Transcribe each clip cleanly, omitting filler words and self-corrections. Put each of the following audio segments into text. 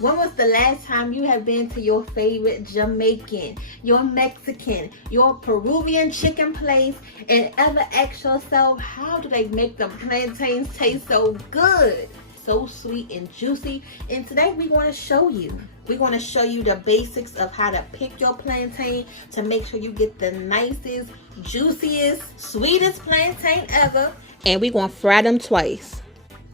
When was the last time you have been to your favorite Jamaican, your Mexican, your Peruvian chicken place and ever asked yourself, how do they make the plantains taste so good? So sweet and juicy. And today we want to show you. We're going to show you the basics of how to pick your plantain to make sure you get the nicest, juiciest, sweetest plantain ever. And we're going to fry them twice.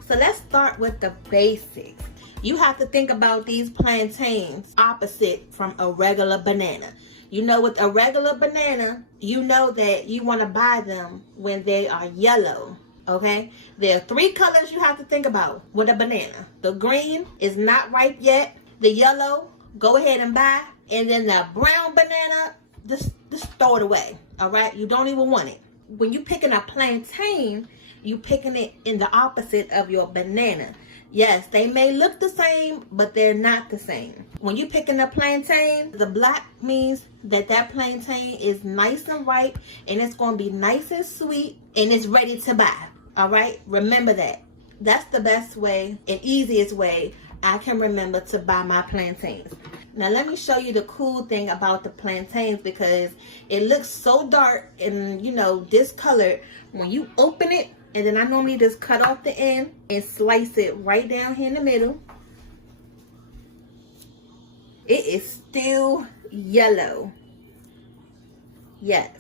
So let's start with the basics. You have to think about these plantains opposite from a regular banana. You know, with a regular banana, you know that you want to buy them when they are yellow. Okay, there are 3 colors you have to think about with a banana. The green is not ripe yet. The yellow, go ahead and buy. And then the brown banana, just throw it away. All right, you don't even want it. When you picking a plantain, you picking it in the opposite of your banana. Yes, they may look the same, but they're not the same. When you're picking a plantain, the black means that plantain is nice and ripe, and it's going to be nice and sweet, and it's ready to buy. All right, remember that. That's the best way and easiest way I can remember to buy my plantains. Now let me show you the cool thing about the plantains, because it looks so dark and, you know, discolored. When you open it, and then I normally just cut off the end and slice it right down here in the middle. It is still yellow. Yes.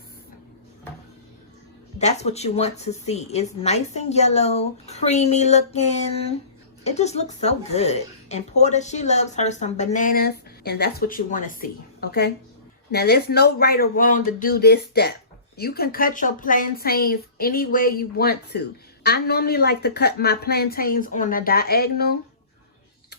That's what you want to see. It's nice and yellow, creamy looking. It just looks so good. And Porter, she loves her some bananas, and that's what you want to see, okay? Now, there's no right or wrong to do this step. You can cut your plantains any way you want to. I normally like to cut my plantains on a diagonal.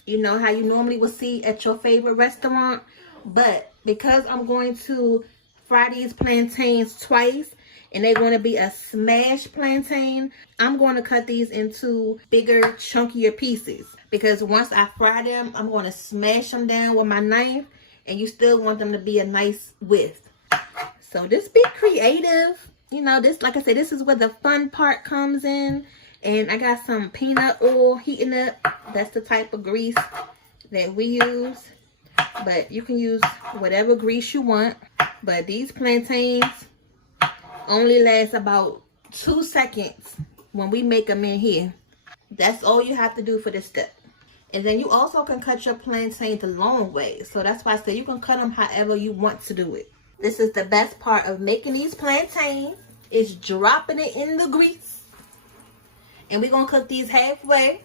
You know how you normally would see at your favorite restaurant. But because I'm going to fry these plantains twice, and they're going to be a smashed plantain, I'm going to cut these into bigger, chunkier pieces. Because once I fry them, I'm going to smash them down with my knife, and you still want them to be a nice width. So just be creative. You know, this, like I said, this is where the fun part comes in. And I got some peanut oil heating up. That's the type of grease that we use. But you can use whatever grease you want. But these plantains only last about 2 seconds when we make them in here. That's all you have to do for this step. And then you also can cut your plantain the long way. So that's why I say you can cut them however you want to do it. This is the best part of making these plantains, is dropping it in the grease. And we're going to cook these halfway.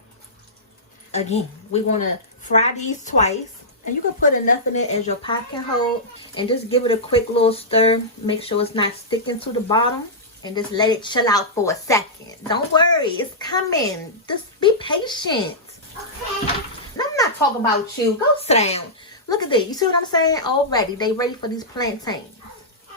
Again, we're going to fry these twice. And you can put enough in it as your pot can hold. And just give it a quick little stir. Make sure it's not sticking to the bottom. And just let it chill out for a second. Don't worry, it's coming. Just be patient. Okay. And I'm not talking about you. Go sit down. Look at this. You see what I'm saying? Already, they ready for these plantains.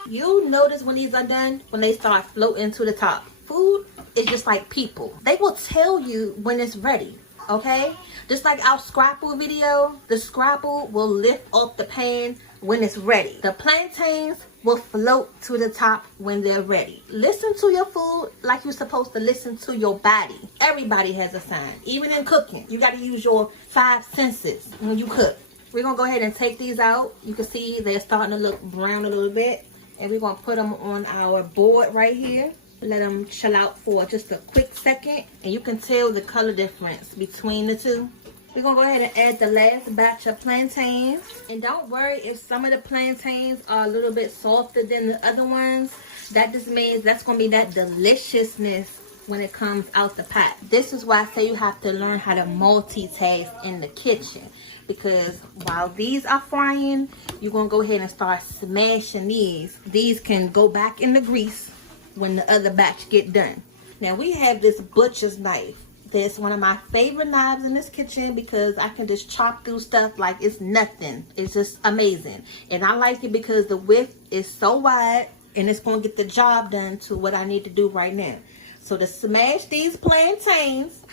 You'll notice when these are done, when they start floating to the top. Food is just like people. They will tell you when it's ready, okay? Just like our scrapple video, the scrapple will lift off the pan when it's ready. The plantains will float to the top when they're ready. Listen to your food like you're supposed to listen to your body. Everybody has a sign. Even in cooking, you got to use your 5 senses when you cook. We're going to go ahead and take these out. You can see they're starting to look brown a little bit. And we're going to put them on our board right here. Let them chill out for just a quick second. And you can tell the color difference between the two. We're going to go ahead and add the last batch of plantains. And don't worry if some of the plantains are a little bit softer than the other ones. That just means that's going to be that deliciousness when it comes out the pot. This is why I say you have to learn how to multitask in the kitchen. Because while these are frying, you're going to go ahead and start smashing these. These can go back in the grease when the other batch get done. Now we have this butcher's knife. That's one of my favorite knives in this kitchen because I can just chop through stuff like it's nothing. It's just amazing. And I like it because the width is so wide and it's going to get the job done to what I need to do right now. So to smash these plantains,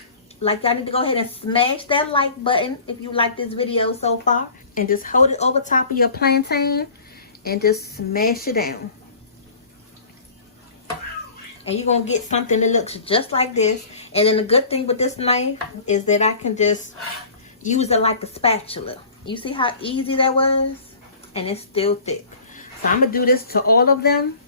like y'all need to go ahead and smash that like button if you like this video so far. And just hold it over top of your plantain and just smash it down. And you're going to get something that looks just like this. And then the good thing with this knife is that I can just use it like a spatula. You see how easy that was? And it's still thick. So I'm gonna do this to all of them.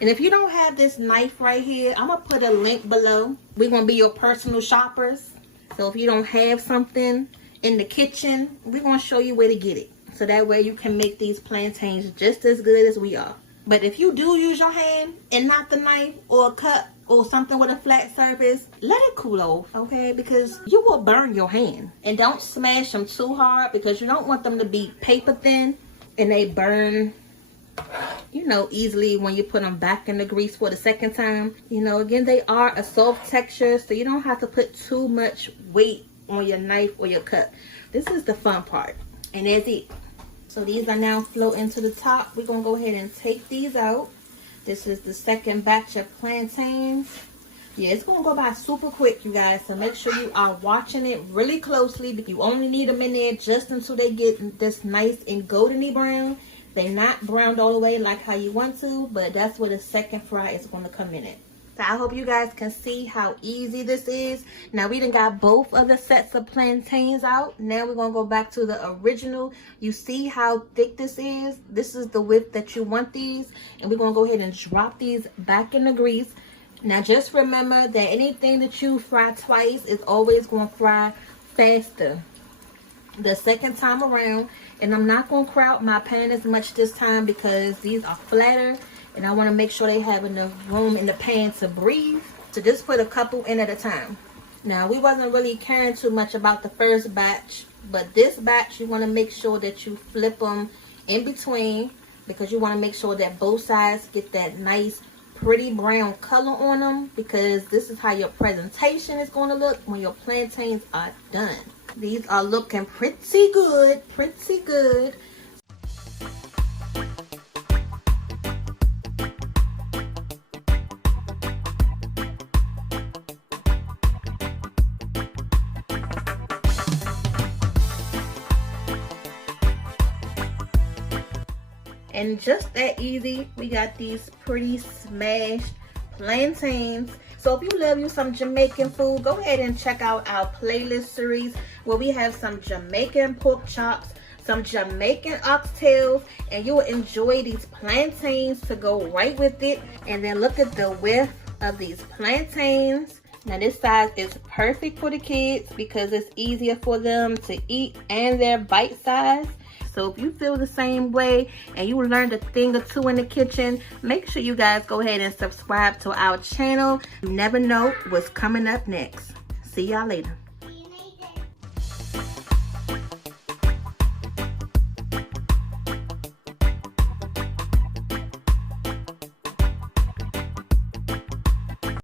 And if you don't have this knife right here, I'm gonna put a link below. We're gonna be your personal shoppers. So if you don't have something in the kitchen, we're gonna show you where to get it. So that way you can make these plantains just as good as we are. But if you do use your hand and not the knife or a cup or something with a flat surface, let it cool off, okay? Because you will burn your hand. And don't smash them too hard because you don't want them to be paper thin and they burn, you know, easily when you put them back in the grease for the second time. You know, again, they are a soft texture, so you don't have to put too much weight on your knife or your cup. This is the fun part. And that's it. So these are now floating to the top. We're going to go ahead and take these out. This is the second batch of plantains. Yeah, it's going to go by super quick, you guys. So make sure you are watching it really closely. But you only need them in there just until they get this nice and goldeny brown. They're not browned all the way like how you want to, but that's where the second fry is going to come in it. So I hope you guys can see how easy this is. Now we done got both of the sets of plantains out. Now we're going to go back to the original. You see how thick this is? This is the width that you want these. And we're going to go ahead and drop these back in the grease. Now just remember that anything that you fry twice is always going to fry faster the second time around. And I'm not going to crowd my pan as much this time because these are flatter. And I want to make sure they have enough room in the pan to breathe. So just put a couple in at a time. Now, we wasn't really caring too much about the first batch. But this batch, you want to make sure that you flip them in between. Because you want to make sure that both sides get that nice, pretty brown color on them. Because this is how your presentation is going to look when your plantains are done. These are looking pretty good. Pretty good. And just that easy, we got these pretty smashed plantains. So if you love you some Jamaican food, go ahead and check out our playlist series where we have some Jamaican pork chops, some Jamaican oxtails, and you will enjoy these plantains to go right with it. And then look at the width of these plantains. Now this size is perfect for the kids because it's easier for them to eat and they're bite size. So if you feel the same way and you learned a thing or two in the kitchen, make sure you guys go ahead and subscribe to our channel. You never know what's coming up next. See y'all later.